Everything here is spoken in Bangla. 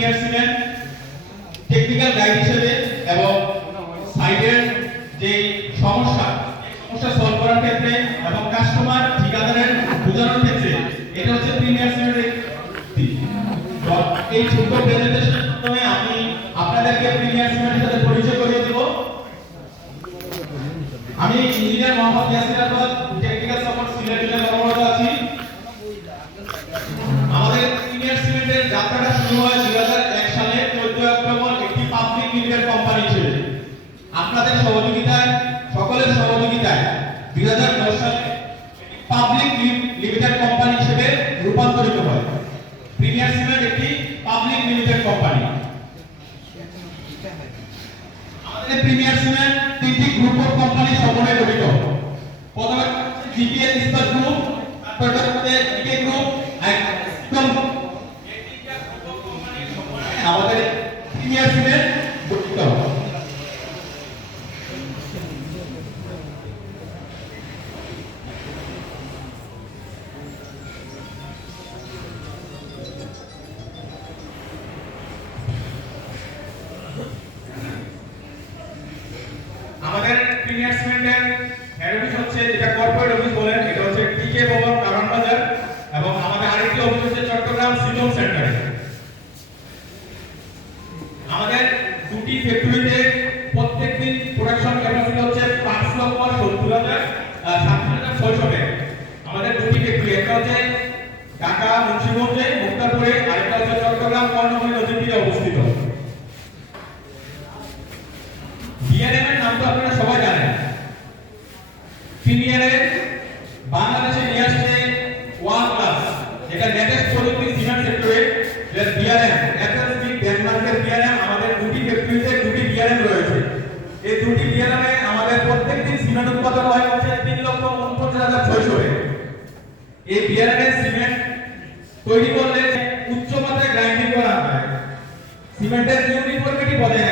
প্রিমিয়ার সিমেন্ট টেকনিক্যাল গাইড হিসেবে এবং সাইটের যে সমস্যা সলভ করার ক্ষেত্রে এবং কাস্টমার ঠিকাদারের বোঝানোর ক্ষেত্রে এটা হচ্ছে প্রিমিয়ার সিমেন্টের এই ছোট প্রেজেন্টেশনের মাধ্যমে আমি আপনাদেরকে প্রিমিয়ার সিমেন্টের সাথে পরিচয় করিয়ে দেব। আমি engineer Mohammad Yasir Ahmed, technical support Sylhet জেলায় কর্মরত আছি। আমাদের প্রিমিয়ার সিমেন্টের যাত্রাটা শুরু হয় 2001 সালে 14 অক্টোবর একটি পাবলিক লিমিটেড কোম্পানি হিসেবে। আপনাদের সহযোগিতায়, সকলের সহযোগিতায় 2010 সালে পাবলিক লিমিটেড কোম্পানি হিসেবে রূপান্তরিত হয়। প্রিমিয়ার সিমেন্ট একটি পাবলিক লিমিটেড কোম্পানি। আমাদের প্রিমিয়ার সিমেন্ট তিনটি গ্রুপ অফ কোম্পানি সমন্বয়ে গঠিত। প্রথমে জিপিএল ইস্পাত গ্রুপ, তারপরে হচ্ছে ডিকে গ্রুপ, একদম এই তিনটা গ্রুপ অফ কোম্পানি সমন্বয়ে আমাদের প্রিমিয়ার সিমেন্ট গঠিত। আমাদের প্রিমিয়ার সিমেন্টের হেড অফিস হচ্ছে, যেটা কর্পোরেট অফিস বলেন, এটা হচ্ছে টিকে ভবন কারণ বাজার, এবং আমাদের আরেকটি অফিস হচ্ছে চট্টগ্রাম সিজম সেন্টারে। আমাদের দুটি ফ্যাক্টরিতে প্রত্যেকদিন প্রোডাকশন ক্যাপাসিটি হচ্ছে 5,70,000 আমাদের দুটি ফ্যাক্টরি, একটা হচ্ছে ঢাকা মুন্সিগঞ্জে মুক্তাপুরে, আরেকটা হচ্ছে চট্টগ্রাম কর্ণফুলী নদীর তীরে অবস্থিত। বিআরএম এর নাম তো আপনারা সবাই জানেন। প্রিমিয়ারে বাংলাদেশে নিয়ে আসছে ওয়ান ক্লাস, এটা লেটেস্ট প্রযুক্তি সিমেন্ট সেক্টরে। যে বিআরএম এফএলসি ডেনমার্কের বিআরএম, আমাদের দুটি ফ্যাক্টরিতে দুটি বিআরএম রয়েছে। এই দুটি বিআরএম এ আমাদের প্রত্যেকদিন সিমেন্ট উৎপাদন হয় হচ্ছে 3,49,600। এই বিআরএম এর সিমেন্ট তৈরি করলে উচ্চ মাত্রায় গ্রাইন্ডিং করা হয়, সিমেন্টের ইউনিফর্মিটি বজায়